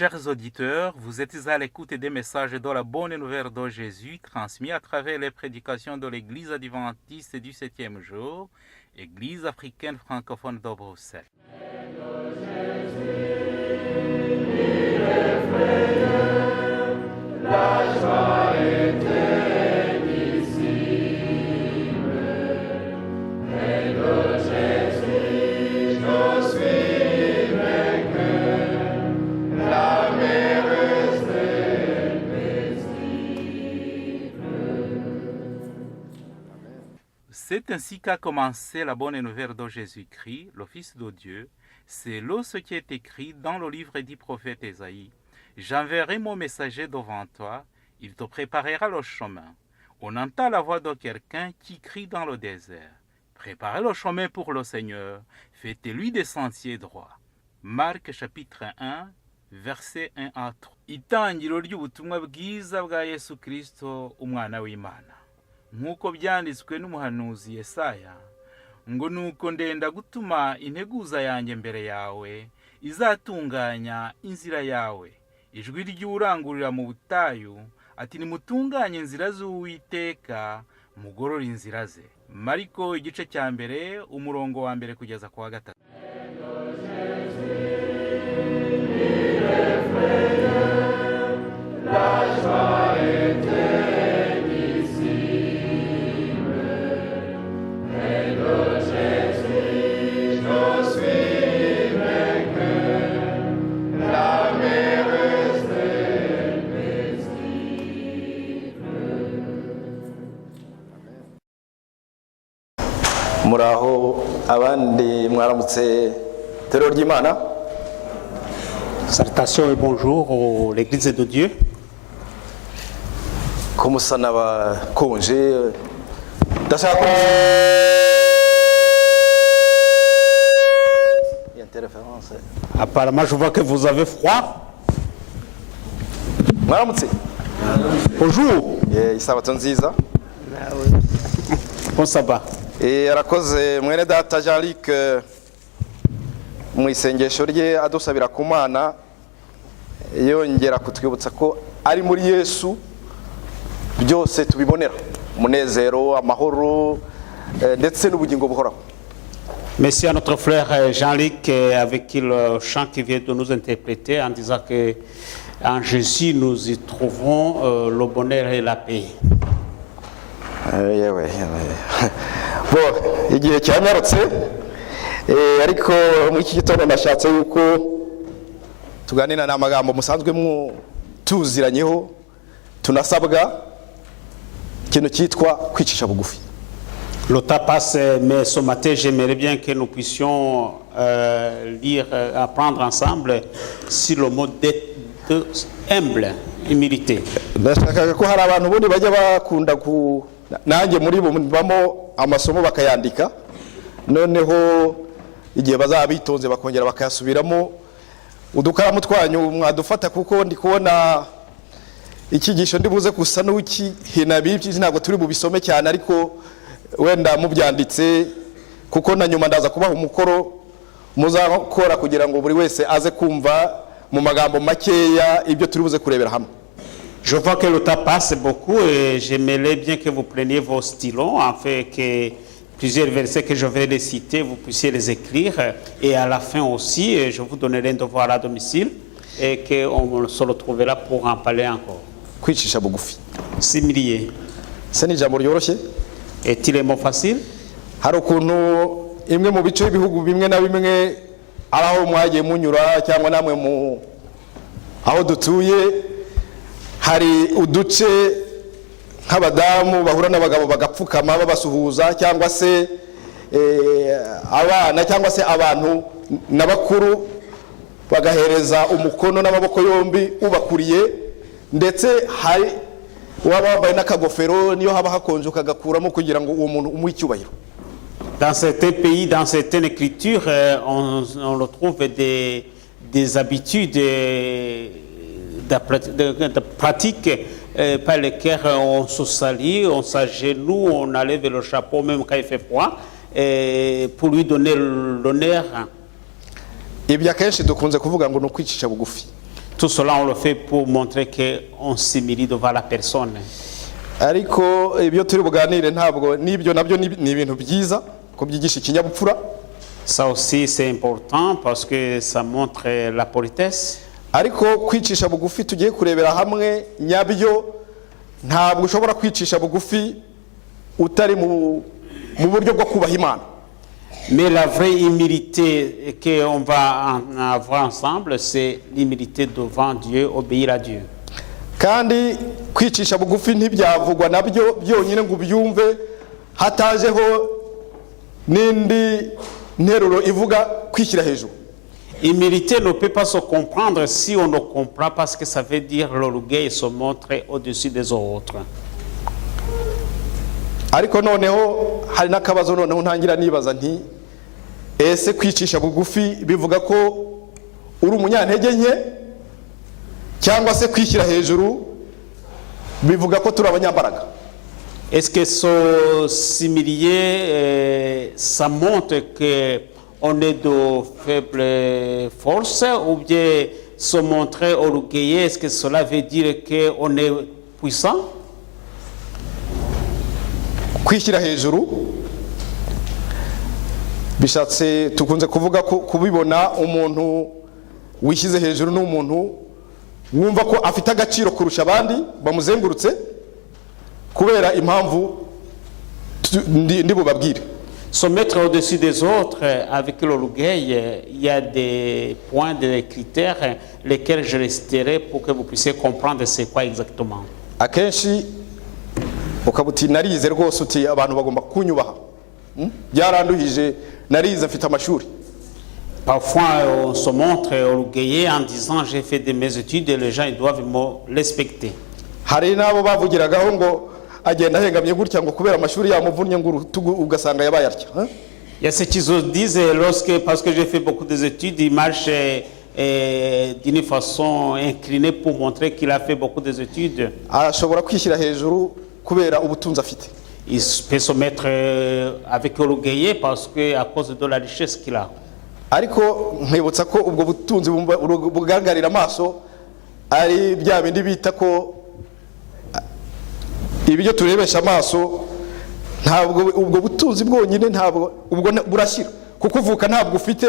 Chers auditeurs, vous êtes à l'écoute des messages de la bonne nouvelle de Jésus transmis à travers les prédications de l'Église adventiste du 7e jour, Église africaine francophone de Bruxelles. C'est ainsi qu'a commencé la bonne nouvelle de Jésus-Christ, le Fils de Dieu. C'est là ce qui est écrit dans le livre du prophète Ésaïe. J'enverrai mon messager devant toi, il te préparera le chemin. On entend la voix de quelqu'un qui crie dans le désert. Préparez le chemin pour le Seigneur, faites-lui des sentiers droits. Marc chapitre 1, verset 1 à 3. Itangiro ry'ubutumwa bwiza bwa Yesu Kristo, umwana w'Imana. Nk'uko byanditswe n'umuhanuzi Yesaya, ngo nuko ndenda gutuma integuza yanjye mbere yawe, izatunganya inzira yawe. Ijwi ry'urangurira mu butayu, ati nimutunganye inzira z'Uwiteka, mugorore inzira ze. Mariko igice cya mbere, umurongo wa mbere kugeza ku wa gatatu. Muraho abandi mwaramutse tero ry'Imana. Salutations et bonjour à l'Église de Dieu. Kumusa n'abakonje ndashaka interférence. Apparemment, je vois que vous avez froid. Mwaramutse. Bonjour. Isabato nziza. Bon sabbat. Arakoze mwene data Jean-Luc mu isengesho rye adusabira ku Mana, yongera kutwibutsa ko ari muri Yesu byose tubibonera umunezero, amahoro ndetse n'ubugingo buhoraho. Merci à notre frère Jean-Luc avec qui le chant qui vient de nous interpréter en disant que en Jésus nous y trouvons le bonheur et la paix. Bo igihe cyanyarutse ariko muri iki gitondo nashatse yuko tuganira n'amagambo musanzwe mu tuziranyeho tunasabwa ikintu cyitwa kwicisha bugufi. Le temps passe, mais ce matin j'aimerais bien que nous puissions lire, apprendre ensemble sur le mot d'être humble, humilité. Ndashaka ko hari abantu bundi bajya bakunda ku nanjye muri bo bamo amasomo bakayandika, noneho igihe bazabitonze bakongera bakayasubiramo. Udukaramu twanyu mwadufata kuko ndi kubona ikigisho ndibuze gusa n'ukihina bibyi, ntabwo turi bubisome cyane ariko wenda mubyanditse kuko na nyuma ndaza kubaha umukoro muzakora kugira ngo buri wese aze kumva mu magambo makeya ibyo turi buze kurebera hamwe. Je vois que le temps passe beaucoup et j'aimerais bien que vous preniez vos stylos afin que plusieurs versets que je vais les citer, vous puissiez les écrire. Et à la fin aussi, je vous donnerai un devoir à domicile et qu'on se retrouvera pour en parler encore. Kwicisha bugufi. S'humilier. Se ni ijambo ryoroshye? Est-il un mot facile? Hari ukuntu imwe mu bice bihugu bimwe na bimwe araho mwagiye munyura cyangwa namwe mu aho dutuye, hari uduce nk'abadamu bahura n'abagabo bagapfukama babasuhuza, cyangwa se abana cyangwa se abantu n'abakuru bagahereza umukono n'amaboko yombi ubakuriye, ndetse hari waba wambaye n'akagofero niyo haba hakonje ukagakuramo kugira ngo uwo muntu umuhe icyubahiro. Dans certains pays, dans certaines écritures, on retrouve des habitudes de pratiques par lesquelles on se salit, on s'agenouille, on enlève le chapeau même quand il fait froid, pour lui donner l'honneur. Ibyo akenshi dukunze kuvuga ngo no kwicisha bugufi. Tout cela, on le fait pour montrer qu'on s'humilie devant la personne. ariko ibyo turi buganire ntabwo n'ibyo nabyo ni ibintu byiza ko byigisha ikinyabupfura. Ça aussi, c'est important parce que ça montre la politesse. Ariko kwicisha bugufi tugiye kurebera hamwe nyabyo ntabwo ushobora kwicisha bugufi utari mu buryo bwo kubaha Imana. Mais la vraie humilité qu'on va en avoir ensemble, c'est l'humilité devant Dieu, obéir à Dieu. Kandi kwicisha bugufi ntibyavugwa nabyo byonyine ngo ubyumve hatajeho n'indi nteruro ivuga kwishyira hejuru. Humilité ne peut pas se comprendre si on ne comprend pas ce que ça veut dire l'orgueil se montrer au-dessus des autres. Ariko noneho hari n'akabazo noneho ntangira nibaza nti ese kwicisha bugufi bivuga ko uri umunyantege nke cyangwa se kwishyira hejuru bivuga ko turi abanyambaraga? Est-ce que ce s'humilier, ça montre qu'on est de faible force, ou bien se montrer orgueilleux, est-ce que cela veut dire qu'on est puissant? Kwishyira hejuru bishatse tukunze kuvuga ko kubibona umuntu wishyize hejuru n'umuntu wumva ko afite agaciro kurusha abandi bamuzengurutse kubera impamvu ndi bubabwire. Se mettre au-dessus des autres avec l'orgueil, il y a des points, des critères, lesquels je resterai pour que vous puissiez comprendre c'est quoi exactement. Akenshi ukabuti narize rwose uti abantu bagomba kunyubaha byaranduhije narize mfite amashuri. Parfois on se montre orgueilleux en disant j'ai fait de mes études et les gens ils doivent me respecter. Hari nabo bavugiragaho ngo agenda ahengamye gutya ngo kubera amashuri yamuvunnye ngo urutugu ugasanga yabaye atya. Il y a ceux qui se disent parce que j'ai fait beaucoup d'études, il marche d'une façon inclinée pour montrer qu'il a fait beaucoup d'études. Ashobora kwishyira hejuru kubera ubutunzi afite. Il peut se mettre avec orgueil parce que à cause de la richesse qu'il a. Ariko nkibutsa ko ubwo butunzi bugargarira amaso ari bya bindi bita ko ibyo turebesha amaso ntabwo ubwo butunzi bwonyine ntabwo ubwo burashyira kuko uvuka ntabwo ufite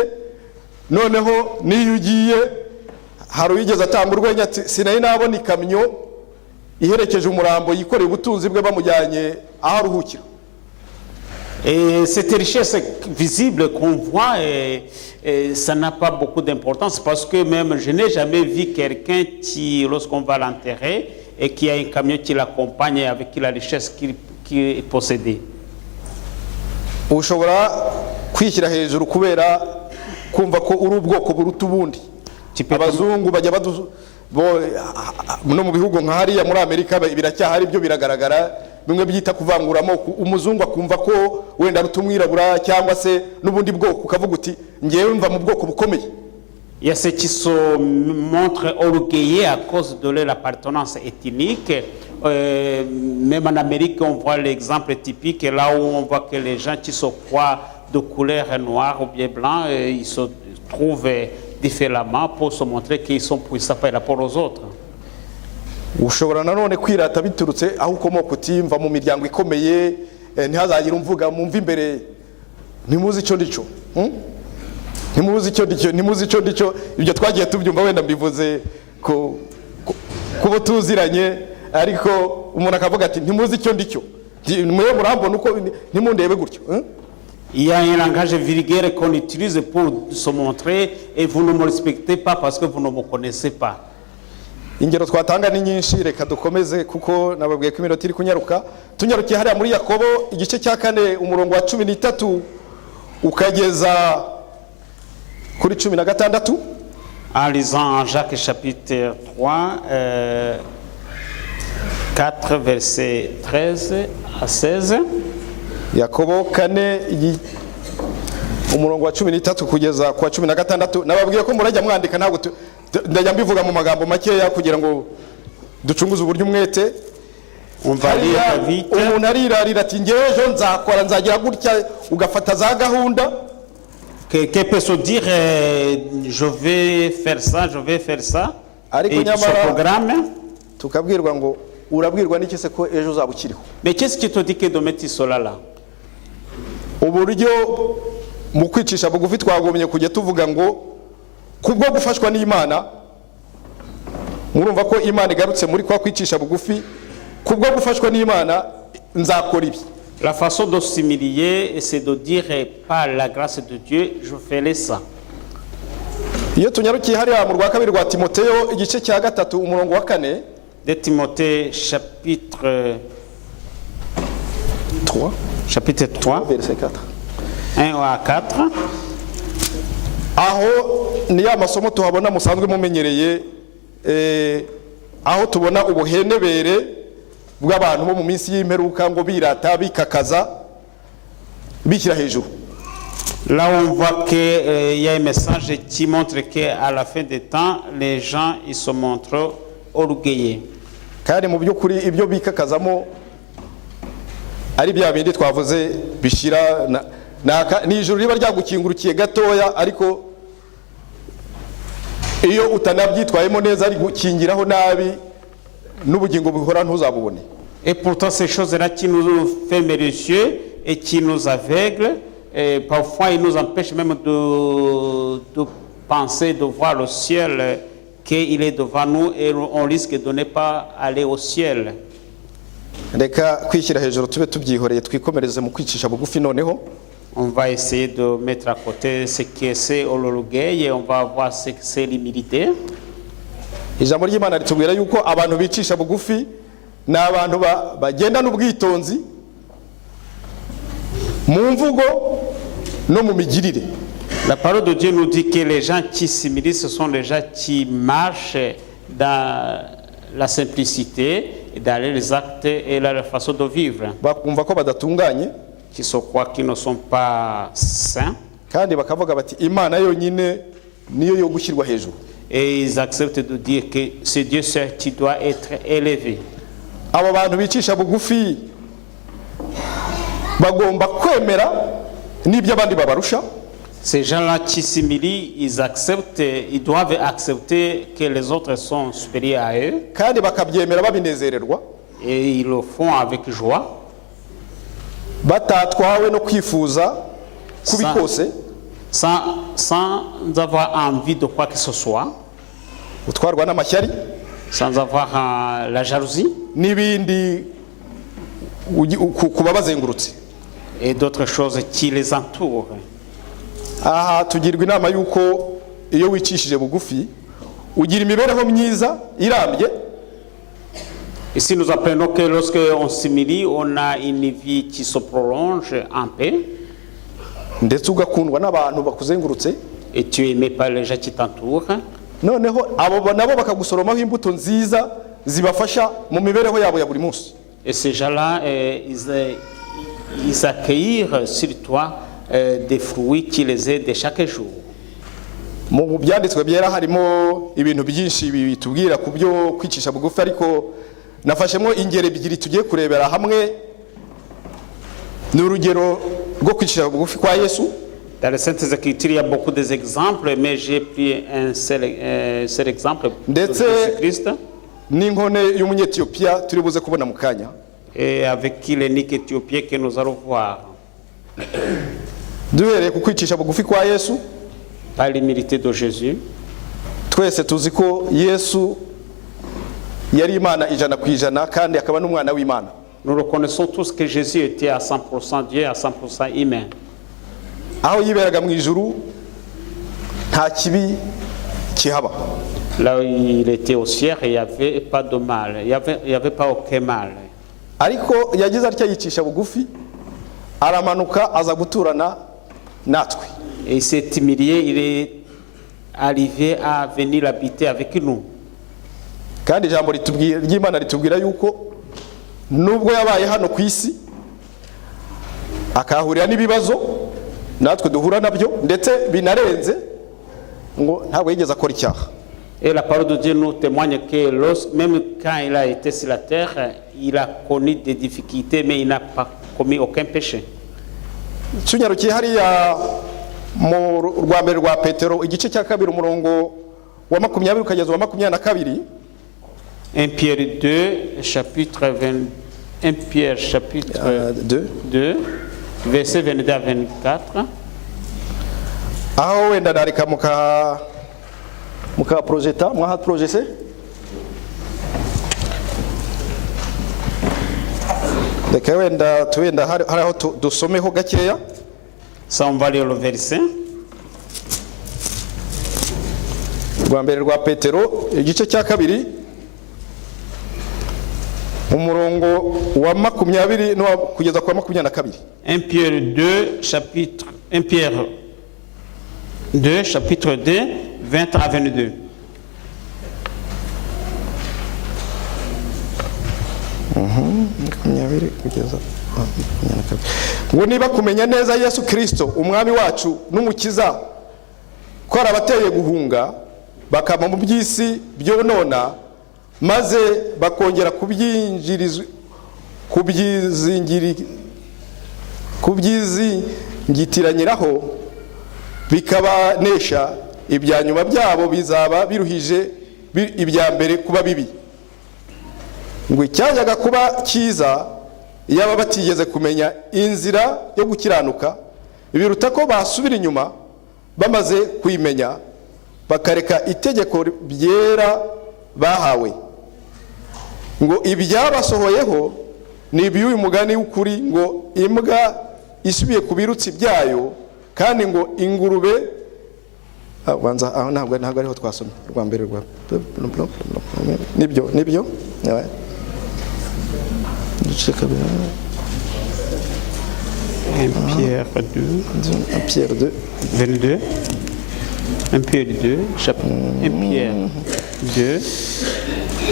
noneho niyo ugiye hari uyigeze atanga urwenya ati sinari nabona ikamyo iherekeje umurambo yikoreye ubutunzi bwe bamujyanye aho aruhukira. Et cette richesse visible qu'on voit, ça n'a pas beaucoup d'importance parce que même je n'ai jamais vu quelqu'un qui, lorsqu'on va l'enterrer, et qui a un camion qui l'accompagne avec la richesse qu'il possédait. Ushobora kwishyira hejuru kubera kumva ko uri ubwoko buruta ubundi. Abazungu bajya no mu bihugu nka hariya muri Amerika biracyahari byo biragaragara bimwe byita kuvanguramo umuzungu akumva ko wenda rutumwirabura cyangwa se n'ubundi bwoko ukavuga uti ngewe mva mu bwoko bukomeye. Il y a ceux qui se montrent orgueilleux à cause de leur appartenance ethnique. Même en Amérique, on voit l'exemple typique, là où on voit que les gens qui se croient de couleur noire ou bien blanc, ils se trouvent différemment pour se montrer qu'ils sont puissants par rapport aux autres. Ushobora nanone kwirata biturutse aho ukomoka utimva mu miryango ikomeye ntihazagira umvuga mumva imbere ntimuzi icyo ndico. Ntimuzi icyo ndico ibyo twagiye tubyumva wenda mbivuze kubo tuziranye ariko umuntu akavuga ati ntimuzi icyo ndico mwe murambona uko ntimundebe gutyo. Il y a un langage vulgaire qu'on utilise pour se montrer et vous ne me respectez pas parce que vous ne me connaissez pas. Ingero twatanga ni nyinshi reka dukomeze kuko nababwiye ko iminota iri kunyaruka. Tunyarukiye hariya muri Yakobo igice cya 4 umurongo wa 13 ukageza kuri 16. En lisant en Jacques chapitre 3, 4 versets 13 à 16. Yakobo 4 umurongo wa 13 kugeza kwa 16. Nababwiye ko murajya mwandika ntabwo ndajya mbivuga mu magambo makeya kugira ngo ducunguze uburyo umwete. Umuntu arirarira ati ngewe ejo nzakora nzagira gutya ugafata za gahunda. Quelqu'un peut se dire je vais faire ça, je vais faire ça. ariko et de son nyamara programme. tukabwirwa ngo urabwirwa n'iki se ko ejo uzaba ukiriho. Mais qu'est-ce qui te dit que demain tu seras là? Uburyo mu kwicisha bugufi twagomye kujya tuvuga ngo kubwo gufashwa n'Imana, murumva ko Imana igarutse muri kwa kwicisha bugufi, kubwo gufashwa n'Imana nzakora ibi. La façon de s'humilier, c'est de dire par la grâce de Dieu, je ferai ça. Iyo tunyarukiye hariya mu rwa kabiri rwa Timoteyo igice cya 3 umurongo wa 4, De Timothée chapitre 3 verset 4, 1 à 4. aho ni ya masomo tuhabona musanzwe mumenyereye, aho tubona ubuhenebere bw'abantu bo mu minsi y'imperuka ngo birata bikakaza bishyira hejuru. Là, on voit qu'il y a un message qui montre qu'à la fin des temps, les gens ils se montrent orgueilleux. Kandi mu by'ukuri ibyo bikakazamo ari bya bindi twavuze bishyira ni ijuru riba ryagukingurukiye gatoya, ariko iyo utanabyitwayemo neza ari gukingiraho nabi n'ubugingo buhora ntuzabubone. Et pourtant, ces choses-là qui nous ferment les yeux et qui nous aveuglent, et parfois ils nous empêchent même de penser, de voir le ciel, qu'il est devant nous et on risque de ne pas aller au ciel. Reka kwishyira hejuru tube tubyihoreye twikomereze mu kwicisha bugufi noneho. On va essayer de mettre à côté ce qui c'est l'orgueil et on va voir ce que c'est l'humilité. Ijambo ry'Imana ritubwira yuko abantu bicisha bugufi ni abantu bagenda n'ubwitonzi mu mvugo no mu migirire. La parole de Dieu nous dit que les gens qui s'humilient, ce sont les gens qui marchent dans la simplicité, dans les actes et la façon de vivre. Bakumva ko badatunganye, Qui se croient qu'ils ne sont pas saints. kandi bakavuga bati Imana yonyine niyo yo gushyirwa hejuru. Et ils acceptent de dire que c'est Dieu seul qui doit être élevé. Abo bantu bicisha bugufi bagomba kwemera n'ibyo abandi babarusha. Ces gens-là qui s'humilient, ils doivent accepter que les autres sont supérieurs à eux. Kandi bakabyemera babinezererwa, Et ils le font avec joie. batatwawe no kwifuza kubi kose, Sans avoir envie de quoi que ce soit. utwarwa n'amashyari Sans avoir la jalousie. n'ibindi kubabazengurutse. Et d'autres choses qui les entourent. Aha tugirwa inama yuko iyo wicishije bugufi ugira imibereho myiza irambye. Ici, nous apprenons que lorsque on s'humilie, on a une vie qui se prolonge en paix. Ndetse ugakundwa n'abantu bakuzengurutse. Et tu es aimé par les gens qui t'entourent. Noneho abo nabo bakagusoromaho imbuto nziza zibafasha mu mibereho yabo ya buri munsi. Et ces gens-là, ils accueillent sur toi des fruits qui les aident chaque jour. Mu byanditswe byera harimo ibintu byinshi bitubwira ku byo kwicisha bugufi, ariko nafashemo ingero ebyiri tugiye kurebera hamwe. Ni urugero rwo kwicisha bugufi kwa Yesu. Dans les Saintes Écritures, il y a beaucoup d'exemples, mais j'ai pris un seul exemple de Jésus-Christ. N'inkone y'umunyetiyopiya turi buze kubona mu kanya. Et avec qui l'unique éthiopien que nous allons voir. Duhereye ku kwicisha bugufi kwa Yesu, Par l'humilité de Jésus. twese tuzi ko Yesu yari Imana 100% kandi akaba n'umwana w'Imana. Nous reconnaissons tous que Jésus était à 100% Dieu, à 100% humain. Aho yiberaga mu ijuru nta kibi kihaba. Là où il était au ciel, il n'y avait pas de mal, il n'y avait pas aucun mal. Ariko yagize atya yicisha bugufi aramanuka aza guturana natwe. Et il s'est humilié, il est arrivé à venir habiter avec nous. Kandi ijambo ry'Imana ritubwira yuko nubwo yabaye hano ku isi akahurira n'ibibazo natwe duhura nabyo ndetse binarenze, ngo ntabwo yigeze akora icyaha. Et la parole de Dieu nous témoigne que même quand il a été sur la terre, il a connu des difficultés, mais il n'a pas commis aucun péché. Tunyarukiye hariya mu rwa mbere rwa Petero igice cya 2 umurongo wa 20 ukageza uwa 22. 1 Pierre 2, chapitre 20, 1 Pierre chapitre 2, verset 22 à 24. Aho wenda nareka muka projeta mwaha projese reka wenda hari aho dusomeho gakeya. Ça, on va lire le verset. Rwa mbere rwa Petero igice cya kabiri umurongo wa 20 no kugeza kwa 22. 1 Pierre 2 chapitre 1 Pierre 2 chapitre 2 20 à 22. Ngo niba kumenya neza Yesu Kristo umwami wacu n'umukiza ko arabateye guhunga bakaba mu by'isi byonona maze bakongera kubyizingitiranyiraho bikabanesha, ibya nyuma byabo bizaba biruhije ibya mbere kuba bibi. Ngo icyajyaga kuba cyiza yaba batigeze kumenya inzira yo gukiranuka biruta ko basubira inyuma bamaze kwimenya bakareka itegeko byera bahawe. Ngo ibyabasohoyeho ni iby'uyu mugani w'ukuri ngo imbwa isubiye ku birutsi byayo, kandi ngo ingurube banza aho ntabwo ariho twasomye rwa mbere rwa nibyo 1 Pierre 2, 22. 1 Pierre 2, chapitre 1 Pierre 2,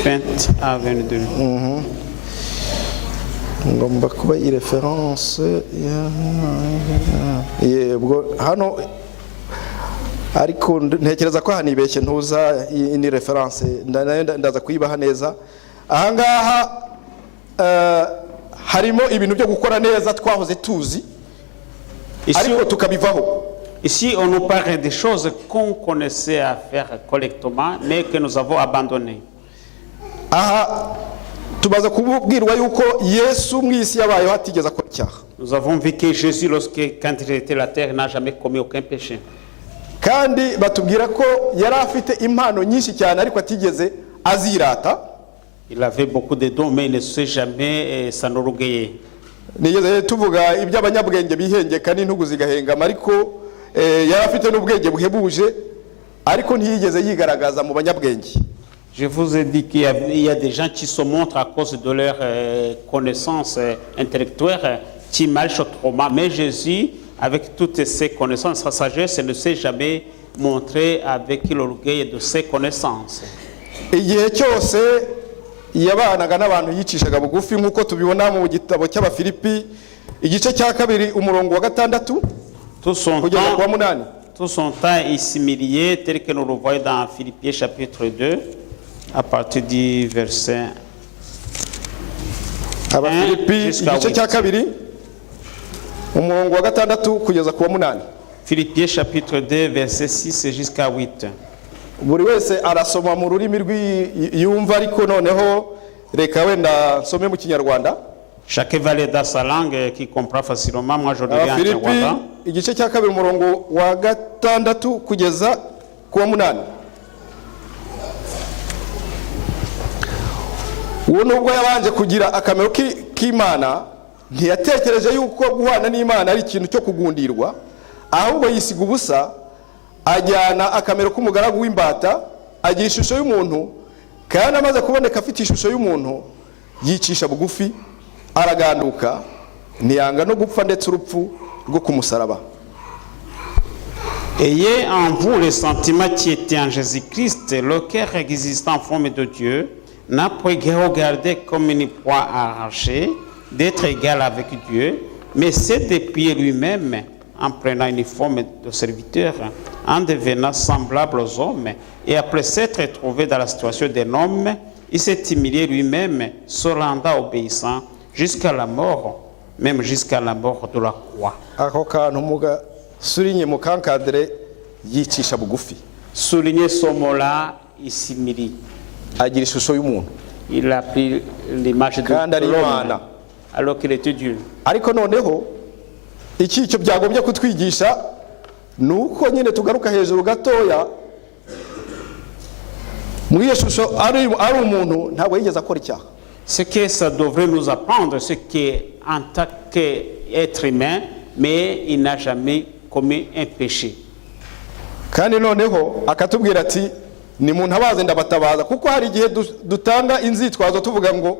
20 à 22. ngomba kuba i reference yebwo hano, ariko ntekereza ko hanibeshye ntuza ni reference ndaza kuyibaha neza. Ahangaha harimo ibintu byo gukora neza twahoze tuzi ariko tukabivaho. Ici, on nous parle des choses qu'on connaissait à faire correctement, mais que nous avons abandonnées. Aha tubaza kubwirwa yuko Yesu mwisi yabayeho atigeze akora icyaha. Nous avons vu que Jésus, quand il était la terre, n'a jamais commis aucun péché. Kandi batubwira ko yari afite impano nyinshi cyane ariko atigeze azirata. Il avait beaucoup de dons, mais il ne s'est jamais s'enorgueillir. Nigeze tuvuga iby'abanyabwenge bihengeka n'intugu zigahengama, ariko yari afite n'ubwenge buhebuje ariko ntiyigeze yigaragaza mu banyabwenge. Je vous ai dit qu'il y a des gens qui se montrent à cause de leur connaissance intellectuelle, qui marchent autrement. Mais Jésus, avec toutes ses connaissances, sa sagesse, ne s'est jamais montré avec l'orgueil de ses connaissances. Igihe cyose yabanaga n'abantu yicishaga bugufi nk'uko tubibona mu gitabo cy'Abafilipi igice cya kabiri umurongo wa 6 kugeza kwa 8. Tout son temps il s'humiliait tel que nous le voyons dans Philippiens chapitre 2 à partir du verset Abafilipi igice cya kabiri umurongo wa 6 kugeza kwa 8. Philippiens chapitre 2 verset 6 jusqu'à 8. Buri wese arasoma mu rurimi rw'iyumva, ariko noneho reka wenda nsome mu Kinyarwanda. Chacun va lire dans sa langue qui comprend facilement. Moi je dirais en Kinyarwanda. Igice cya kabiri umurongo wa 6 kugeza ku 8. Uwo nubwo yabanje kugira akamero k'Imana, ntiyatekereje yuko guhana n'Imana ari ikintu cyo kugundirwa, ahubwo yisiga ubusa, ajyana akamero k'umugaragu w'imbata, agira ishusho y'umuntu, kandi amaze kuboneka afite ishusho y'umuntu yicisha bugufi, araganduka, ntiyanga no gupfa ndetse urupfu rwo ku musaraba. Ayez en vous le sentiment qui était en Jésus-Christ, le cœur existant en forme de Dieu, n'a pas regardé comme une proie arrachée d'être égal avec Dieu, mais s'est dépouillé lui-même en prenant une forme de serviteur, en devenant semblable aux hommes, et après s'être trouvé dans la situation d'un homme, il s'est humilié lui-même, se rendant obéissant jusqu'à la mort, même jusqu'à la mort de la croix. Ako kantu muga surinye mukankadre yicisha bugufi. souligner ce mot-là, isimili. agira ishusho y'umuntu Il a pris l'image de kandi ari l'homme Imana. alors qu'il était Dieu. ariko noneho icyo byagombye kutwigisha ni uko nyine tugaruka hejuru gatoya muri iyo shusho ari umuntu ntabwo yigeze akora icyaha. Ce que ça devrait nous apprendre, c'est qu'en tant qu'être humain, mais il n'a jamais commis un péché. kandi noneho akatubwira ati ni muntu abaze ndabatabaza kuko hari igihe dutanga inzitwazo tuvuga ngo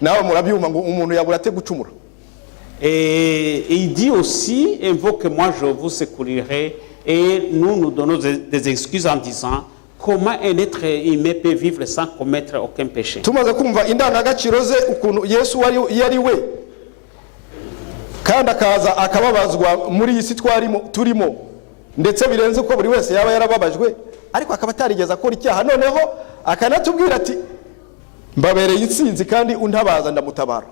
nawe murabyumva ngo umuntu yabura ate gucumura. Et il dit aussi, invoque-moi, je vous secourirai. Et nous donnons des excuses en disant comment un être humain peut vivre sans commettre aucun péché. tumaze kumva indangagaciro ze ukuntu Yesu yari we kandi akaza akababazwa muri iyi si turimo ndetse birenze uko buri wese yaba yarababajwe ariko akaba atarigeze akora icyaha noneho akanatubwira ati mbabereye insinzi kandi untabaza ndamutabara.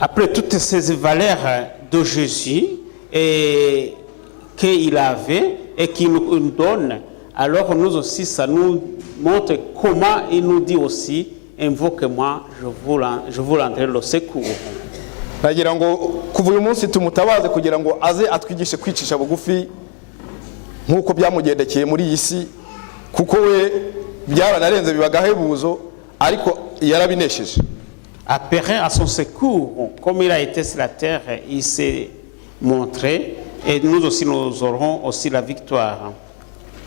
Après toutes ces valeurs de Jésus qu'il avait et qu'il nous donne, alors nous aussi, ça nous montre comment il nous dit aussi, invoque-moi, je vous rendrai le secours. nagira ngo kuva uyu munsi tumutabaze kugira ngo aze atwigishe kwicisha bugufi nk'uko byamugendekeye muri iyi si kuko we byaranarenze bibagahebuzo ariko yarabinesheje. Appelé à son secours, comme il a été sur la terre, il s'est montré et nous aussi nous aurons aussi la victoire.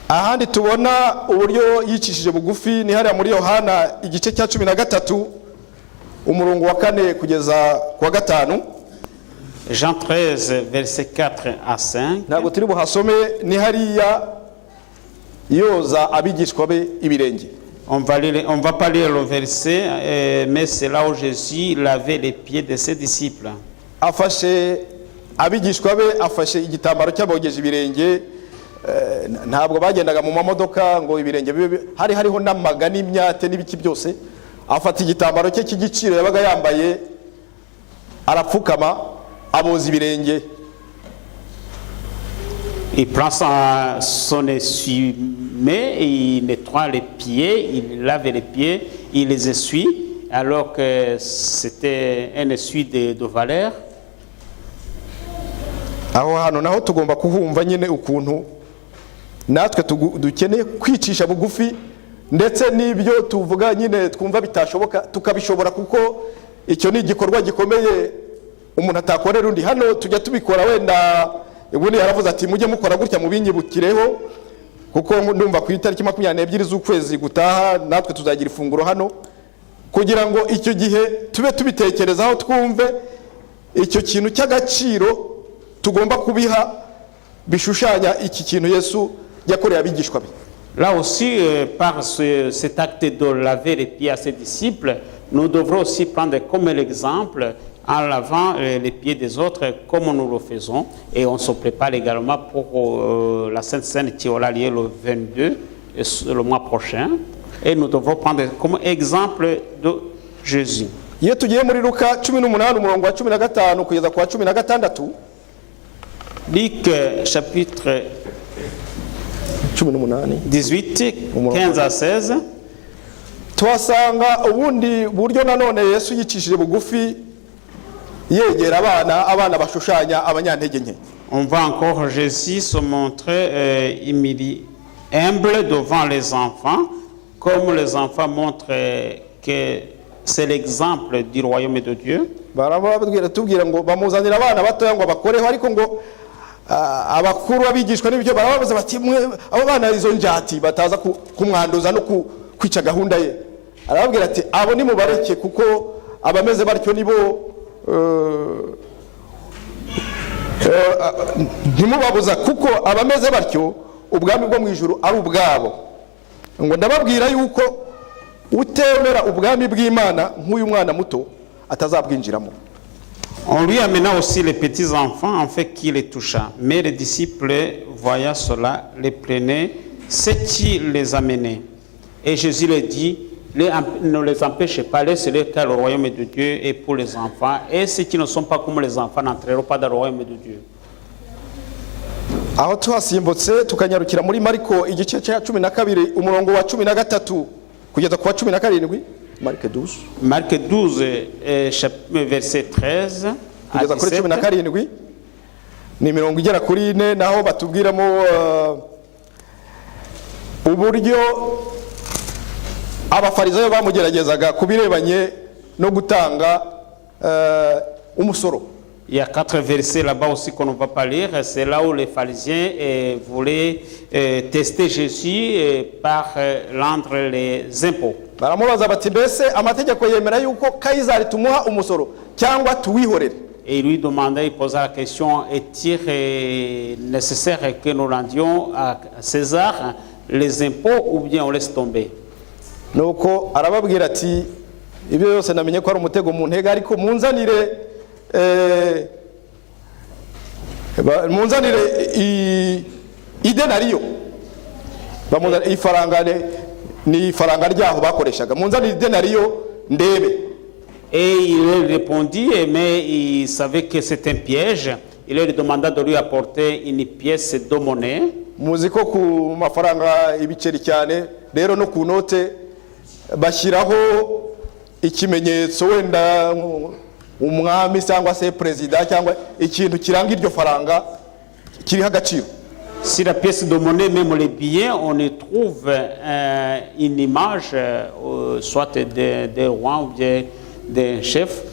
ahandi tubona uburyo yicishije bugufi ni hariya muri Yohana igice cya 13 umurongo wa 4 kugeza kwa 5. Jean 13 verset 4 à 5. ntabwo turi buhasome ni hariya yoza abigishwa be ibirenge. On va pas lire le verset, mais c'est là où Jésus lavait les pieds de ses disciples. afashe abigishwa be afashe igitambaro cy'abogeje ibirenge. Ntabwo bagendaga mu mamodoka ngo ibirenge bibe hariho n'amaga n'imyate n'ibiki byose. Afata igitambaro cye cy'igiciro yabaga yambaye arapfukama aboza ibirenge. Il prend son essuie-main, il nettoie les pieds, il lave les pieds, il les essuie, alors que c'était un essuie de valeur. Aho hano naho tugomba kuhumva nyine ukuntu natwe dukeneye kwicisha bugufi ndetse n'ibyo tuvuga nyine twumva bitashoboka tukabishobora kuko icyo ni igikorwa gikomeye umuntu atakorera undi. Hano tujya tubikora wenda ubundi yaravuze ati mujye mukora gutya mubinyibukireho kuko ndumva ku itariki 22 z'ukwezi gutaha natwe tuzagira ifunguro hano kugira ngo icyo gihe tube tubitekerezaho twumve icyo kintu cy'agaciro tugomba kubiha bishushanya iki kintu Yesu yakoreye abigishwa be. Là aussi, par cet acte de laver les pieds à ses disciples, nous devrons aussi prendre comme l'exemple en lavant les pieds des autres comme nous le faisons. Et on se prépare également pour la Sainte Seine qui aura lieu le 22, le mois prochain. Et nous devrons prendre comme exemple de Jésus. Iyo tugiye muri Luka 18 umurongo wa 15 kugeza kwa 16. Luc chapitre 18, 15 à 16. Tuhasanga ubundi buryo nanone Yesu yicishije bugufi yegera abana bashushanya abanyantege nke. On va encore Jésus se montrer humble devant les enfants, comme les enfants montrent que c'est l'exemple du royaume de Dieu. Barababwira tubwira ngo bamuzanira abana batoya ngo bakoreho ariko ngo abakuru abigishwa n'ibyo barababaza bati abo bana izo njati bataza kumwanduza no kwica gahunda ye. Arababwira ati abo ni mubareke kuko abameze batyo nibo ntimubabuza kuko abameze batyo ubwami bwo mu ijuru ari ubwabo. Ngo ndababwira yuko utemera ubwami bw'Imana nk'uyu mwana muto atazabwinjiramo. On lui amena aussi les petits enfants en fait qu'il les toucha. Mais les disciples, voyant cela, les prenaient ce qui les amenait. Et Jésus leur dit, ne les empêchez pas, laissez-les car le royaume de Dieu est pour les enfants. Et ceux qui ne sont pas comme les enfants n'entreront pas dans le royaume de Dieu. aho tuhasimbutse tukanyarukira muri Mariko igice cya 12 umurongo wa 13 kugeza ku wa 17. Mariko 12. Marc 12, verset 13 à kugeza kuri 17. 17 ni mirongo igera kuri 4 naho batubwiramo uburyo abafarisayo bamugeragezaga kubirebanye no gutanga umusoro. Il y a 4 versets là-bas aussi qu'on ne va pas lire. C'est là où les pharisiens voulaient tester Jésus par rendre les impôts. Baramubaza bati mbese amategeko yemera yuko Kaisari tumuha umusoro cyangwa tuwihorere? Et il lui demandait, il posait la question, est-il nécessaire que nous rendions à César les impôts ou bien on laisse tomber? Nuko arababwira ati ibyo yose namenye ko ari umutego mu ntega ariko munzanire idenariyo bamuzana ifarangane ni ifaranga ryaho bakoreshaga munzanire idenariyo ndebe. Et il répondit, mais il savait que c'était un piège. Il lui demanda de lui apporter une pièce de monnaie. Muzi ko ku mafaranga ibiceri cyane rero no ku note bashyiraho ikimenyetso wenda umwami cyangwa se president cyangwa ikintu kiranga iryo faranga kiriho agaciro. Sur la pièce de monnaie, même les billets, on y trouve une image, soit des rois ou bien des chefs,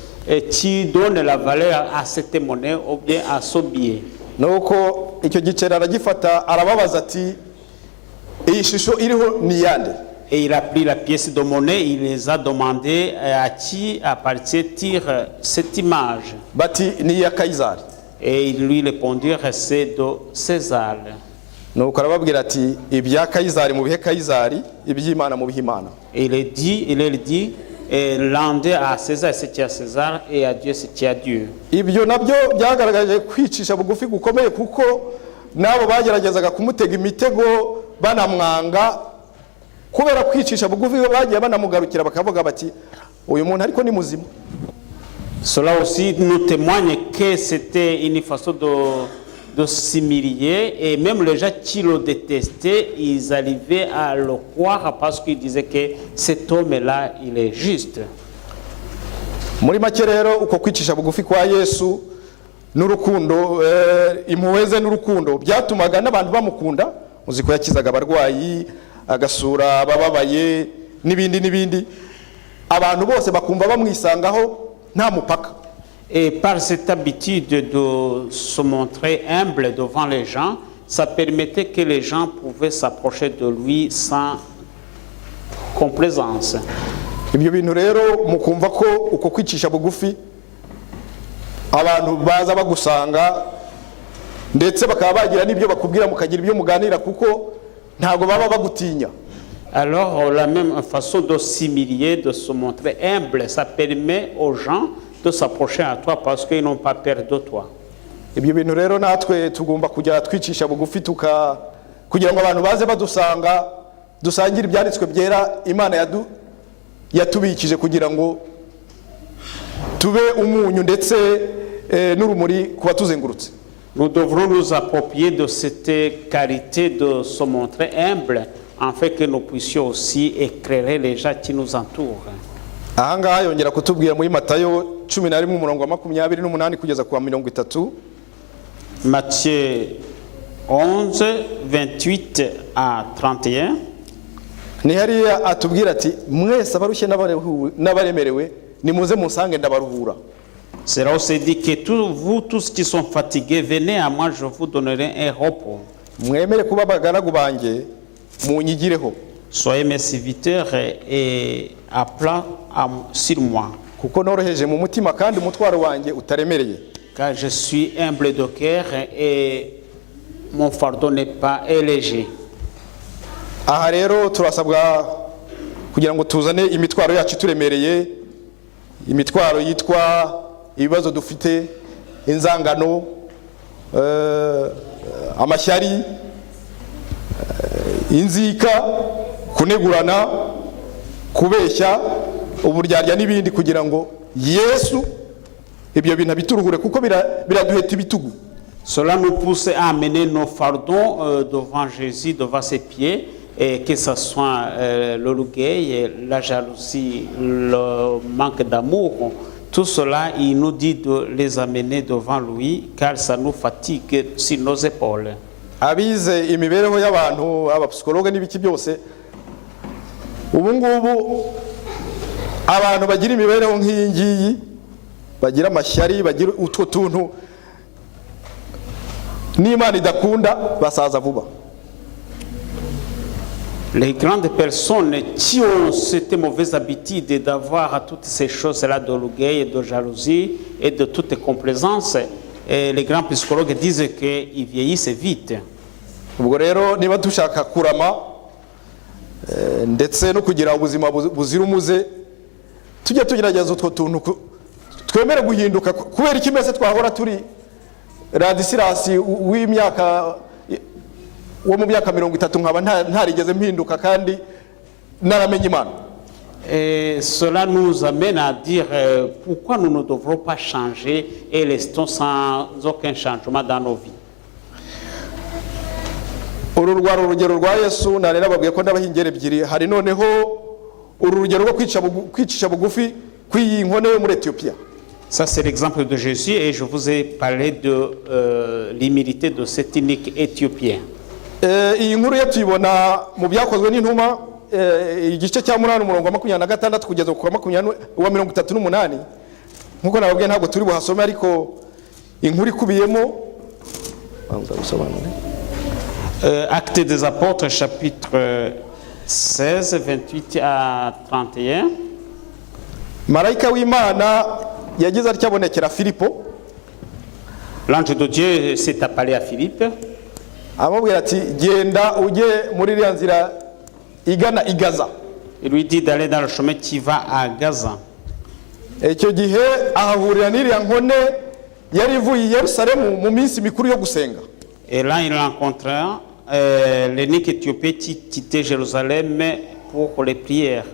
qui donne la valeur à cette monnaie ou bien à ce billet. Nuko icyo giceri aragifata arababaza ati iyi shusho iriho ni yande? Et il a pris la pièce de monnaie, il les a demandé à qui appartient cette image. Bati ni ya Kaisari. Et il lui répondit, c'est de César. Nuko arababwira ati ibya Kaisari mu bihe Kaisari, iby'Imana mu bihe Imana. Et il leur dit, rendez à César ce qui est à César et à Dieu ce qui est à Dieu. Ibyo nabyo byagaragaje kwicisha bugufi gukomeye kuko nabo bageragezaga kumutega imitego banamwanga kubera kwicisha bugufi bagiye banamugarukira bakavuga bati uyu muntu ariko ni muzima. Cela aussi nous témoigne que c'était une façon de s'humilier et même les gens qui le détestaient, ils arrivaient à le croire parce qu'ils disaient que cet homme-là, il est juste. Muri make rero uko kwicisha bugufi kwa Yesu n'urukundo impuhwe n'urukundo byatumaga n'abantu bamukunda. Muzi ko yakizaga abarwayi agasura abababaye n'ibindi abantu bose bakumva bamwisangaho nta mupaka. Et par cette habitude de se montrer humble devant les gens, ça permettait que les gens pouvaient s'approcher de lui sans complaisance. Ibyo bintu rero mukumva ko uko kwicisha bugufi abantu baza bagusanga ndetse bakaba bagira n'ibyo bakubwira mukagira ibyo muganira kuko ntago baba bagutinya. Alors la même façon de s'humilier, de se montrer humble, ça permet aux gens de s'approcher à toi parce qu'ils n'ont pas peur de toi. Ibyo bintu rero natwe tugomba kujya twicisha bugufi kugira ngo abantu baze badusanga dusangira ibyanditswe byera Imana yatubikije kugira ngo tube umunyu ndetse n'urumuri kuba tuzengurutse. Nous devrons nous approprier de cette qualité de se montrer humble afin que nous puissions aussi éclairer les gens qui nous entourent. Aha ngaha yongera kutubwira muri Matayo 11 umurongo wa 28 kugeza ku wa 30. Matthieu 11, 28 à 31. Ni hariya atubwira ati mwese abarushye n'abaremerewe nimuze munsange ndabaruhura. C'est là où c'est dit que vous tous qui sont fatigués, venez à moi, je vous donnerai un repos. Mwemere kuba abagaragu banjye munyigireho. Soyez mes serviteurs et à plat sur moi. Kuko noroheje mu mutima kandi umutwaro wanjye utaremereye. Car je suis humble de cœur et mon fardeau n'est pas léger. Aha rero turasabwa kugira ngo tuzane imitwaro yacu turemereye, imitwaro yitwa ibibazo dufite, inzangano, amashyari, inzika, kunegurana, kubeshya, uburyarya n'ibindi kugira ngo Yesu ibyo bintu bituruhure kuko biraduheta ibitugu. Cela nous pousse à amener nos fardons devant Jésus, devant ses pieds, et que ce soit l'orgueil, la jalousie, le manque d'amour. Tout cela, il nous dit de les amener devant lui, car ça nous fatigue sur nos épaules. abize imibereho y'abantu abapsikologe n'ibiki byose ubu ngubu abantu bagira imibereho nk'iyi ngiyi bagira amashyari bagira utwo tuntu n'Imana idakunda basaza vuba. Les grandes personnes qui ont cette mauvaise habitude d'avoir toutes ces choses-là de l'orgueil, de jalousie et de toute complaisance, et les grands psychologues disent qu'ils vieillissent vite. Ubwo rero niba dushaka kurama ndetse no kugira ubuzima buzira umuze tujye tugerageza utwo tuntu twemere guhinduka kubera ikimese twahora turi Radisirasi w'imyaka wo mu myaka 30 nkaba ntarigeze mpinduka kandi naramenye Imana. Et cela nous amène à dire pourquoi nous ne devrons pas changer et restons sans aucun changement dans nos vies. Uru rwaro urugero rwa Yesu narera babwiye ko ndabahingera ebyiri hari noneho uru rugero rwo kwicisha bugufi kw'iyi nkone yo muri Ethiopia. Ça, c'est l'exemple de Jésus et je vous ai parlé de l'humilité de cet unique Éthiopien. Iyi nkuru yo tuyibona mu byakozwe n'intuma igice cya 8 umurongo wa 26 kugeza ku 38 nkuko nababwiye ntabwo turi buhasome ariko inkuru ikubiyemo Actes des Apôtres chapitre 16 28 à 31. Marayika w'Imana yagize aryabonekera Filipo. L'ange de Dieu s'est apparé à Philippe. Amubwira ati genda ujye muri iriya nzira igana i Gaza. Il lui dit d'aller dans le chemin qui va à Gaza. Icyo gihe ahahurira n'iriya nkone yari ivuye i Yerusalemu mu minsi mikuru yo gusenga. Et là il rencontra l'unique Éthiopien qui quittait Jérusalem pour les prières.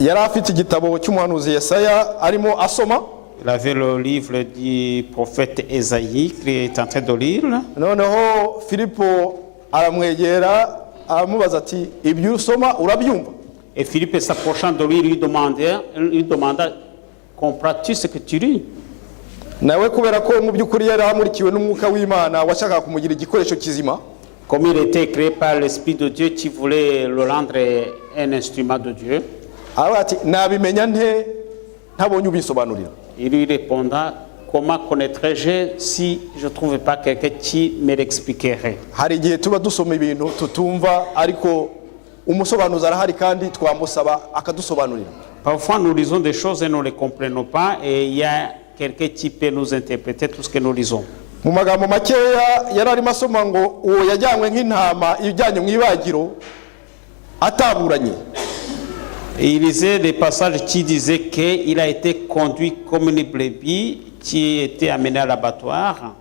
Yari afite igitabo cy'umuhanuzi Yesaya arimo asoma. Il avait le livre du prophète Ésaïe qu'il est en train de lire. Noneho Filipo aramwegera amubaza ati ibyo usoma urabyumva. Et Philippe s'approchant de lui lui demanda comprends-tu ce que tu lis? Nawe kubera ko mu by'ukuri yari amurikiwe n'umwuka w'Imana washaka kumugira igikoresho kizima. Comme il était créé par l'Esprit de Dieu qui voulait le rendre un instrument de Dieu. Ati nabimenya nte ntabonye ubisobanurira. Il lui répondra comment connaîtrais-je si je ne trouvais pas quelqu'un qui me l'expliquerait. Hari igihe tuba dusoma ibintu tutumva ariko umusobanuzi arahari kandi twamusaba akadusobanurira. Parfois nous lisons des choses et nous ne les comprenons pas et il y a quelqu'un qui peut nous interpréter tout ce que nous lisons. Mu magambo makeya yari arimo asoma ngo uwo yajyanywe nk'intama ijyanye mu ibagiro ataburanye. Et il lisait des passages qui disaient qu'il a été conduit comme une brebis qui était amenée à l'abattoir.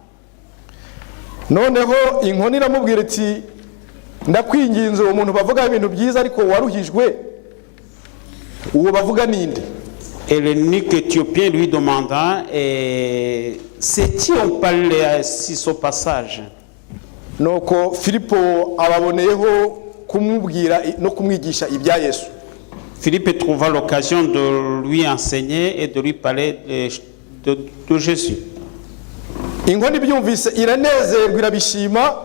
Noneho inkoni iramubwira iti ndakwinginze umuntu bavuga ibintu byiza ariko waruhijwe uwo bavuga ninde. Et l'unique Éthiopien lui demanda c'est qui on parlait sur ce passage. Nuko Filipo ababoneyeho kumubwira no kumwigisha ibya Yesu. Philippe trouva l'occasion de lui enseigner et de lui parler de Jésus. Inkoni byumvise iranezerwa irabishima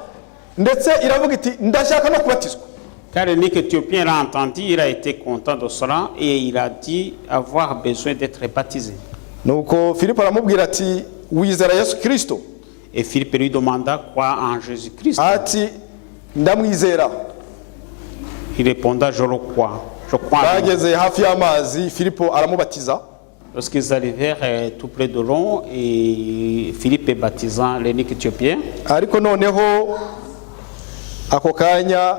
ndetse iravuga iti ndashaka no kubatizwa. Car l'unique Éthiopien l'a entendu, il a été content de cela et il a dit avoir besoin d'être baptisé. Nuko Filipo aramubwira ati wizera Yesu Kristo. Et Philippe lui demanda croire en Jésus-Christ. Ati ndamwizera. Il répondit je le crois. Bageze hafi y'amazi Filipo aramubatiza. Lorsqu'ils arrivèrent tout près de l'eau et Philippe est baptisant l'unique Éthiopien. Ariko noneho ako kanya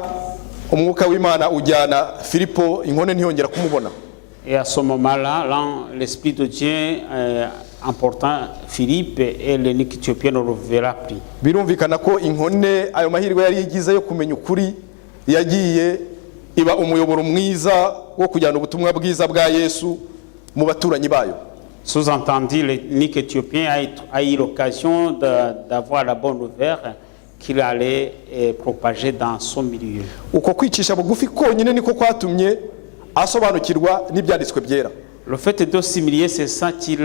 umwuka w'Imana ujyana Filipo inkone ntiyongera kumubona. Et à ce moment-là, l'Esprit de Dieu emportant Philippe et l'unique Éthiopien ne le verra plus. Birumvikana ko inkone ayo mahirwe yari yigize yo kumenya ukuri yagiye iba umuyoboro mwiza wo kujyana ubutumwa bwiza bwa Yesu mu baturanyi bayo. Sous-entendu, l'eunuque éthiopien a eu l'occasion d'avoir la bonne nouvelle qu'il allait propager dans son milieu. uko kwicisha bugufi konyine niko kwatumye asobanukirwa n'ibyanditswe byera. Le fait de s'humilier, c'est ça qui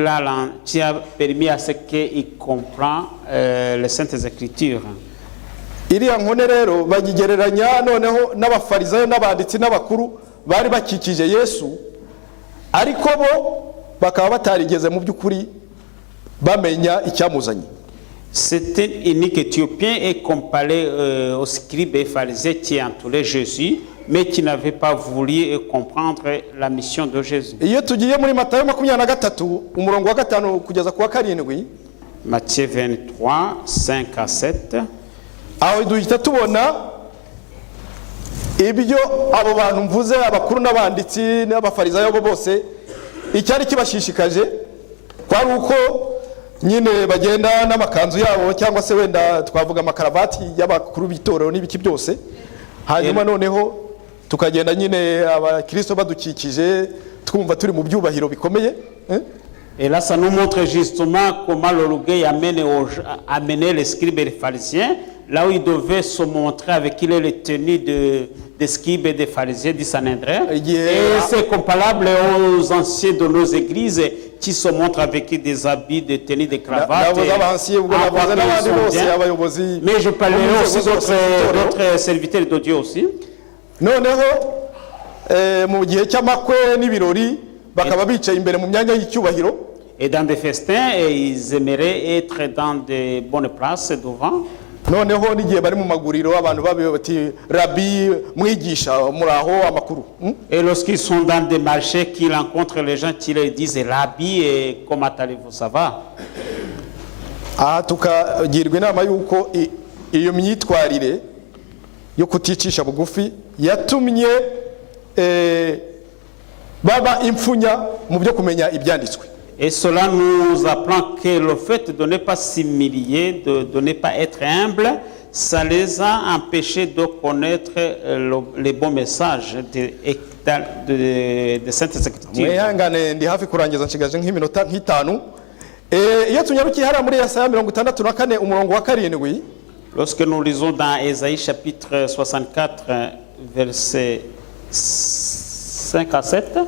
a permis à ce qu'il comprend les Saintes Écritures. Iriya nkone rero bagigereranya noneho n'abafarisayo n'abanditsi n'abakuru bari bakikije Yesu, ariko bo bakaba batarigeze mu by'ukuri bamenya icyamuzanye. C'était unique éthiopien et comparé aux scribes et pharisiens qui entouraient Jésus, mais qui n'avaient pas voulu comprendre la mission de Jésus. Iyo tugiye muri Matayo 23 umurongo wa 5 kugeza ku wa 7, Matthieu 23, 5 à 7. aho duhita tubona ibyo abo bantu mvuze, abakuru n'abanditsi n'abafarisayo bo bose icyari kibashishikaje kwari uko nyine bagenda n'amakanzu yabo cyangwa se wenda twavuga amakaravati y'abakuru b'itorero n'ibiki byose, hanyuma noneho tukagenda nyine abakristo badukikije twumva turi mu byubahiro bikomeye. Et là, ça nous montre justement comment l'orgueil amenait les scribes et les pharisiens, là où ils devaient se montrer avec les tenues des scribes et des pharisiens du Sanhédrin. Et c'est comparable aux anciens de nos églises qui se montrent avec des habits, des tenues, des cravates. Mais je parlerai aussi d'autres serviteurs de Dieu aussi. Noneho mu gihe cy'amakwe n'ibirori bakaba bicaye imbere mu myanya y'icyubahiro. Et dans des festins, ils aimeraient être dans de bonnes places devant. Noneho n'igihe bari mu maguriro abantu babiwe bati Rabbi mwigisha muraho amakuru. Et lorsqu'ils sont dans des marchés, qu'ils rencontrent les gens qui leur disent Rabbi, et comment allez-vous, ça va? Tukagirwa inama yuko iyo myitwarire yo kuticisha bugufi yatumye baba imfunya mu byo kumenya ibyanditswe. Et cela nous apprend que le fait de ne pas s'humilier, de ne pas être humble, ça les a empêchés de connaître les bons messages de Saintes Écritures. Mwihangane ndi hafi kurangiza nshigaje nk'iminota nk'itanu. Iyo tunyarukiye hara muri Yesaya 64 umurongo wa 7. Lorsque nous lisons dans Ésaïe chapitre 64 verset 5 à 7.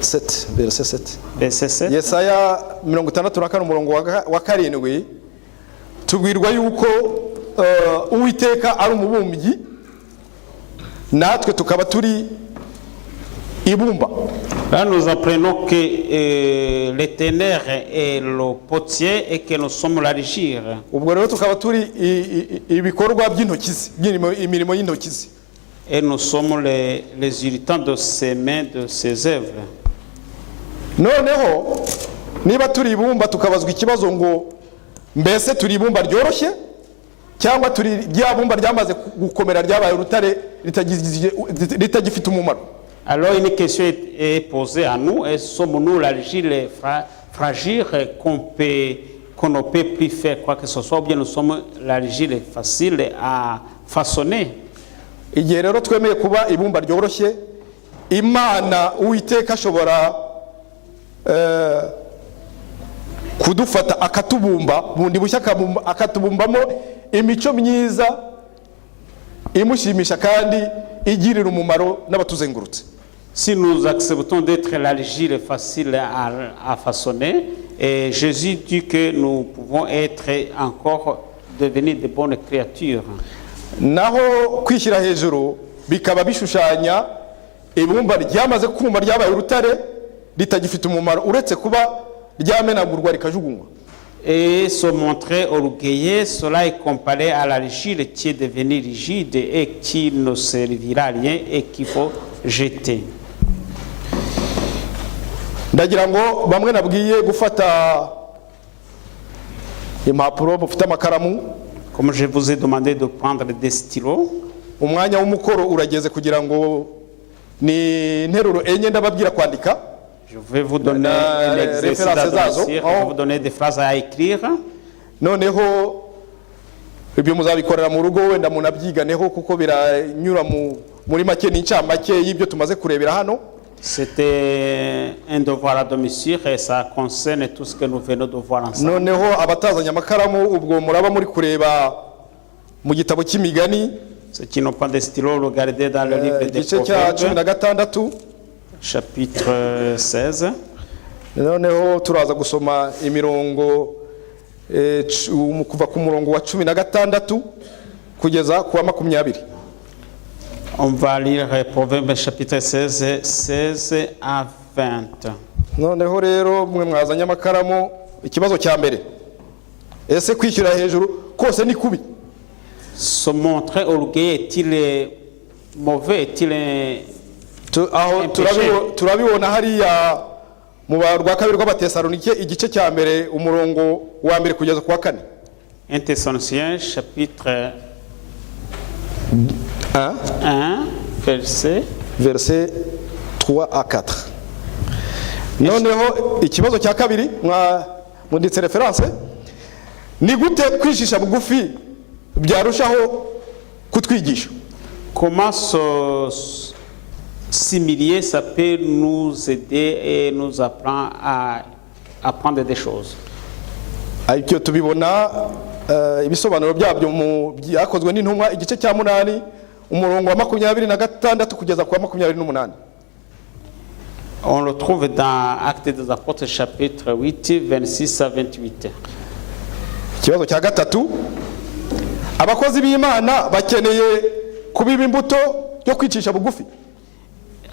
7 verset 7. Verset 7. Yesaya 64 umurongo wa 7 tubwirwa yuko Uwiteka ari umubumbyi natwe tukaba turi ibumba. Là nous apprenons que l'Éternel est le potier et que nous sommes l'argile. Ubwo rero tukaba turi ibikorwa by'intoki imirimo y'intoki. Et nous sommes les irritants de ses mains, de ses œuvres. Noneho niba turi ibumba tukabazwa ikibazo ngo mbese turi ibumba ryoroshye cyangwa turi rya bumba ryamaze gukomera ryabaye urutare litagifite umumaro. Alors une question est posée à nous: sommes-nous l'argile fragile qu'on ne peut plus faire quoi que ce soit, ou bien nous sommes l'argile facile à façonner? Igihe rero twemeye kuba ibumba ryoroshye, Imana Uwiteka ashobora kudufata akatubumba bundi bushya akatubumbamo imico myiza imushimisha kandi igirira umumaro n'abatuzengurutse. Si nous acceptons d'être l'argile facile à façonner, et Jésus dit que nous pouvons être encore devenir de bonnes créatures. Naho kwishyira hejuru bikaba bishushanya ibumba ryamaze kuma ryabaye urutare litagifite umumaro uretse kuba ryamenagurwa rikajugunywa. Et se montrer orgueilleux, cela est comparé à l'argile qui est devenue rigide et qui ne servira à rien et qu'il faut jeter. Ndagira ngo bamwe nabwiye gufata impapuro mufite amakaramu. Comme je vous ai demandé de prendre des stylos. Umwanya w'umukoro urageze kugira ngo ni nteruro enye ndababwira kwandika. Je vais vous donner un exercice à réussir. Je vais vous donner des phrases à écrire. Noneho ibyo muzabikorera mu rugo wenda munabyiganeho kuko biranyura muri make n'incamake y'ibyo tumaze kurebera hano. C'était un devoir à domicile et ça concerne tout ce que nous venons de voir ensemble. noneho abatazanye amakaramu ubwo muraba muri kureba mu gitabo cy'imigani Ceux qui n'ont pas de stylo, regardez dans le livre des igice cya cumi na Proverbes, gatandatu chapitre 16. noneho turaza gusoma imirongo kuva ku murongo wa 16 kugeza ku wa 20. On va lire Proverbes chapitre 16, 16 à 20. noneho rero mwe mwazanye amakaramu ikibazo cya mbere ese kwishyura hejuru kose ni kubi? Se montrer orgueilleux est-il mauvais? Est-il aho turabibona hariya mu rwa kabiri rw'abatesalonike igice cya mbere umurongo wa mbere kugeza ku wa 4. 1 Thessaloniciens chapitre 1 verset 3 à 4. noneho ikibazo cya kabiri mwanditse reference ni gute kwishisha bugufi byarushaho kutwigisha? Comment s'humilier, ça peut nous aider et nous apprendre à apprendre des choses. Icyo tubibona ibisobanuro byabyo mu byakozwe n'intumwa igice cya 8 umurongo wa 26 kugeza ku wa 28. On le trouve dans Actes des Apôtres chapitre 8 26 à 28. Ikibazo cya gatatu abakozi b'Imana bakeneye kubiba imbuto yo kwicisha bugufi.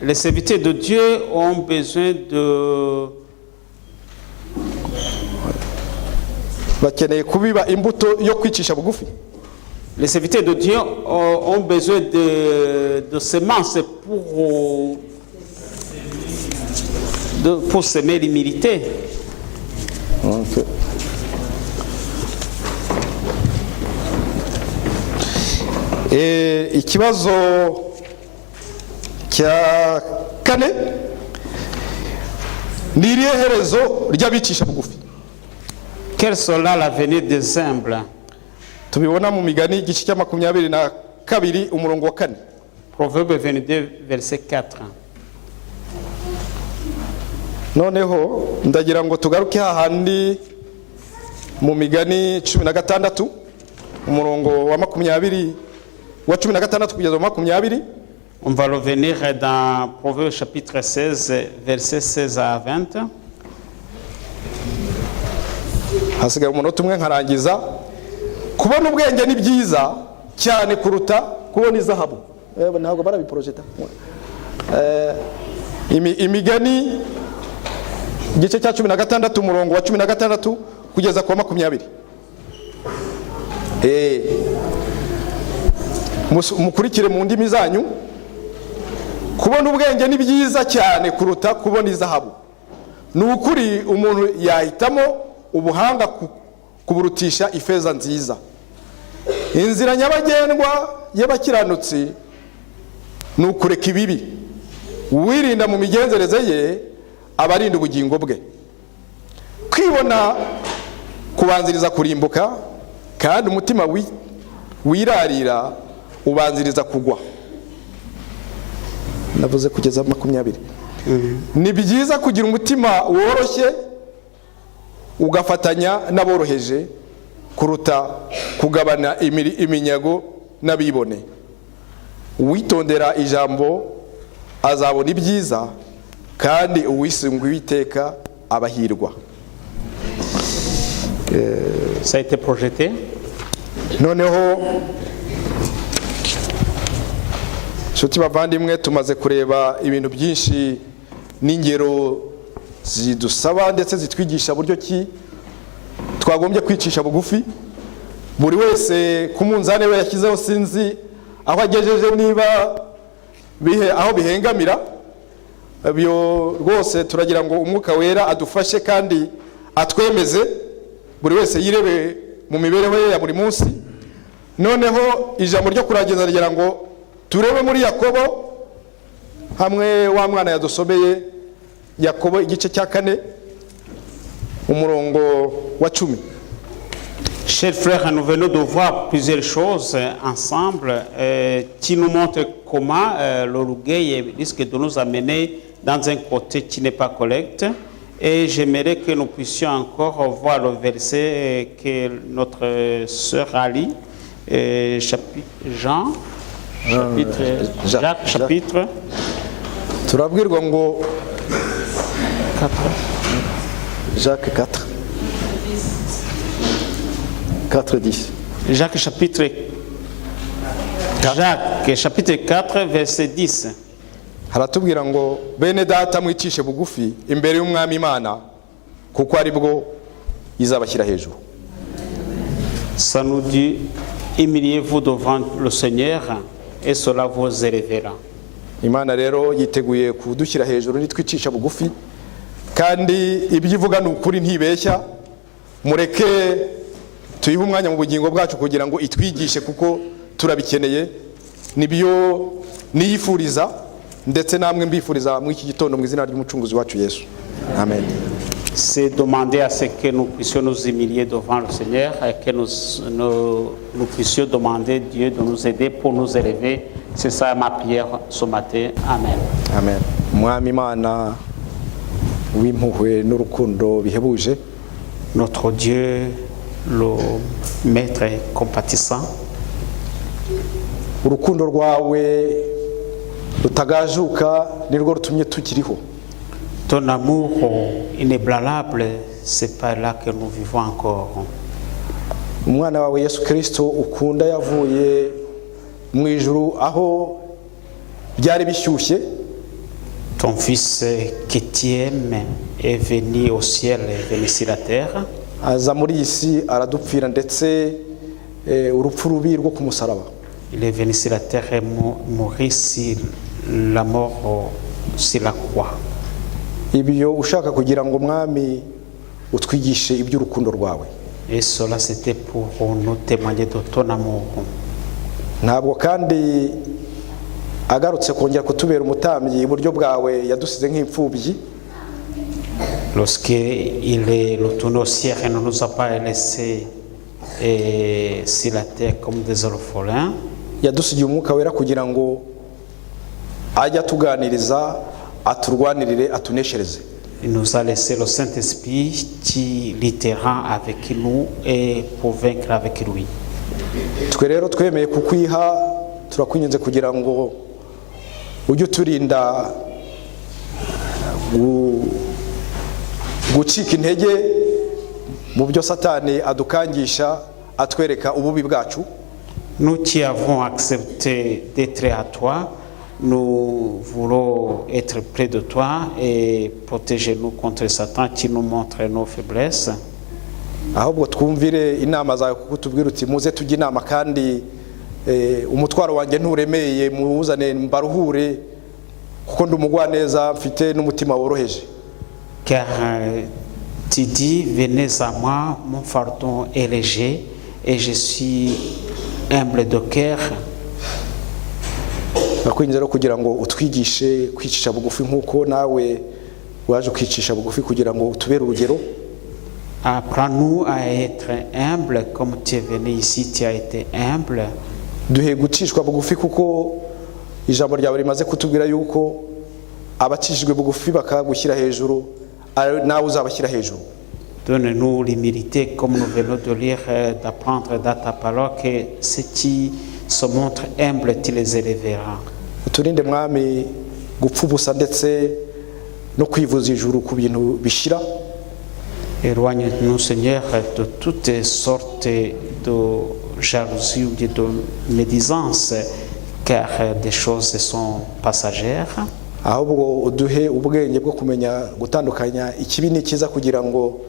Les serviteurs de Dieu ont besoin de bakeneye kubiba imbuto yo kwicisha bugufi. Les serviteurs de Dieu ont besoin de semences pour semer l'humilité. Okay. Ikibazo cya kane ni irihe herezo ry'abicisha bugufi? Quel sera l'avenir des humbles? Tubibona mu migani igice cya 22 umurongo wa 4. Proverbe 22 verset 4. noneho ndagira ngo tugaruke hahandi mu migani 16 umurongo wa 20 wa 16 kugeza mu 20. On va revenir dans Proverbe chapitre 16 verset 16 à 20. hasigaye umunota umwe nkarangiza. Kubona ubwenge ni byiza cyane kuruta kubona izahabu. Ntabwo barabiprojecta. Imigani igice cya 16 umurongo wa 16 kugeza ku 20. Mukurikire mu ndimi zanyu. Kubona ubwenge ni byiza cyane kuruta kubona izahabu. Ni ukuri umuntu yahitamo ubuhanga kuburutisha ifeza nziza. Inzira nyabagendwa y'abakiranutsi ni ukureka ibibi. Uwirinda mu migenzereze ye abarinda ubugingo bwe. Kwibona kubanziriza kurimbuka kandi umutima wirarira ubanziriza kugwa. Navuze kugeza 20. Ni byiza kugira umutima woroshye ugafatanya n'aboroheje kuruta kugabana iminyago n'abibone. Uwitondera ijambo azabona ibyiza kandi uwisunga Uwiteka abahirwa. Ça a été projeté. Noneho nshuti bavandimwe tumaze kureba ibintu byinshi n'ingero zidusaba ndetse zitwigisha buryo ki twagombye kwicisha bugufi. Buri wese ku munzane we yashyizeho sinzi aho agejeje niba aho bihengamira. Byo rwose turagira ngo umwuka wera adufashe kandi atwemeze buri wese yirebe mu mibereho ye ya buri munsi. Noneho ijambo ryo kurangiza rigira ngo turebe muri Yakobo hamwe wa mwana yadusomeye Yakobo igice cya 4 umurongo wa 10. Chers frères, nous venons de voir plusieurs choses ensemble qui nous montrent comment l'orgueil risque de nous amener dans un côté qui n'est pas correct. Et j'aimerais que nous puissions encore voir le verset que notre sœur Ali, Jacques, chapitre turabwirwa ngo 4. Jacques 4 4:10. Jacques chapitre 4, verset 10. Haratubwira ngo bene data mwicishe bugufi imbere y'umwami Imana kuko ari bwo izabashyira hejuru. Ça nous dit, humiliez-vous devant le Seigneur et cela vous élèvera. Imana rero yiteguye kudushyira hejuru nitwicisha bugufi kandi ibyo ivuga ni ukuri ntibeshya. Mureke tuyihe umwanya mu bugingo bwacu kugira ngo itwigishe kuko turabikeneye. Nibyo niyifuriza ndetse namwe mbifuriza mu iki gitondo mu izina ry'umucunguzi wacu Yesu. Amen. C'est demander à ce que nous puissions nous humilier devant le Seigneur et que nous puissions demander Dieu de nous aider pour nous élever. C'est ça ma prière ce matin. Amen. Amen. Mwami Imana w'impuhwe n'urukundo bihebuje, notre Dieu, le Maître compatissant, urukundo rwawe rutagajuka nirwo rutumye tukiriho. ton amour inébranlable, c'est par là que nous vivons encore. Umwana wawe Yesu Kristo ukunda yavuye mu ijuru aho byari bishyushye. Ton fils qui t'aime est venu au ciel et venu sur la terre. Aza muri iyi si aradupfira ndetse urupfu rubi rwo ku musaraba. Il est venu sur la terre et mourir sur la mort sur la croix. Ibyo ushaka kugira ngo mwami utwigishe iby'urukundo rwawe. Et cela c'était pour nous témoigner de ton amour. Ntabwo kandi agarutse kongera kutubera umutambyi iburyo bwawe yadusize nk'imfubyi. Lorsqu'il est retourné au ciel et ne nous a pas laissés sur la terre comme des orphelins, Yadusigiye umwuka wera kugira ngo ajye atuganiriza aturwanirire atuneshereze. il nous a laissé le Saint-Esprit qui luttera avec nous et pour vaincre avec lui. Twe rero twemeye kukwiha turakwinginze kugira ngo ujye uturinda gucika intege mu byo Satani adukangisha atwereka ububi bwacu. Nous qui avons accepté d'être à toi, nous voulons être près de toi et protéger-nous contre Satan qui nous montre nos faiblesses. Ahubwo twumvire inama zawe kuko tubwira uti muze tujye inama kandi umutwaro wanjye nturemeye muzane mbaruhure kuko ndi umugwaneza mfite n'umutima woroheje. Car tu dis, venez à moi, mon fardeau est léger et je suis humble de cœur. Nakwinginze rero kugira ngo utwigishe kwicisha bugufi nk'uko nawe waje kwicisha bugufi kugira ngo utubere urugero. Apprends-nous à être humble comme tu es venu ici, tu as été humble. Duhe gucishwa bugufi kuko ijambo ryawe rimaze kutubwira yuko abacishijwe bugufi bakagushyira hejuru nawe uzabashyira hejuru. Donne-nous l'humilité comme nous venons de lire, d'apprendre dans ta parole que ceux qui se montrent humbles, tu les élèveras. Uturinde mwami gupfa ubusa ndetse no kwivuza ijuru ku bintu bishira. Éloigne-nous, Seigneur, de toutes sortes de jalousie ou de médisance, car des choses sont passagères. Ahubwo uduhe ubwenge bwo kumenya gutandukanya ikibi n'ikiza kugira ngo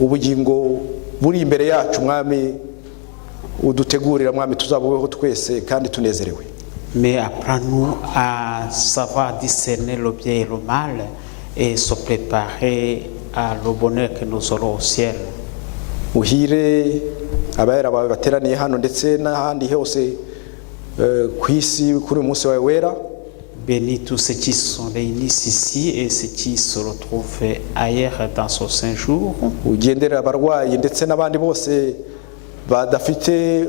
ubugingo buri imbere yacu mwami udutegurira mwami tuzabubeho twese kandi tunezerewe. Mais apprends-nous à savoir discerner le bien et le mal et se préparer à le bonheur que nous aurons au ciel. Uhire abayera bawe bateraniye hano ndetse n'ahandi hose ku isi kuri uyu munsi wawe wera. Bénis tous ceux qui sont réunis ici et ceux qui se retrouvent ailleurs dans ce saint jour. Ugendera abarwayi ndetse n'abandi bose badafite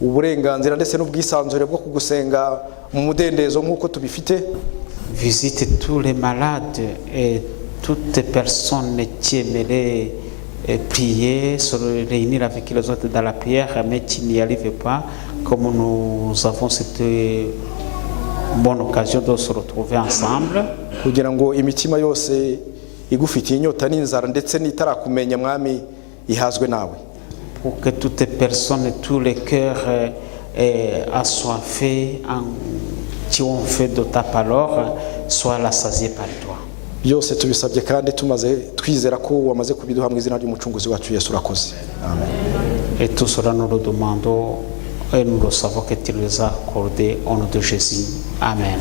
uburenganzira ndetse n'ubwisanzure bwo kugusenga mu mudendezo nk'uko tubifite. visite tous les malades et toutes les personnes qui aimeraient prier, se réunir avec les autres dans la prière, mais qui n'y arrivent pas, comme nous avons cette bonne occasion de se retrouver ensemble. kugira ngo imitima yose igufitiye inyota n'inzara ndetse n'itarakumenya mwami ihazwe nawe. Pour que toutes les personnes, tous les cœurs assoiffés, qui ont fait de ta parole, soient rassasiés par toi. Byose tubisabye kandi tumaze twizera ko wamaze kubiduha mu izina ry'umucunguzi wacu Yesu urakoze. Amen. Et tout cela nous le demandons et nous le savons que tu nous as accordé au nom de Jésus. Amen.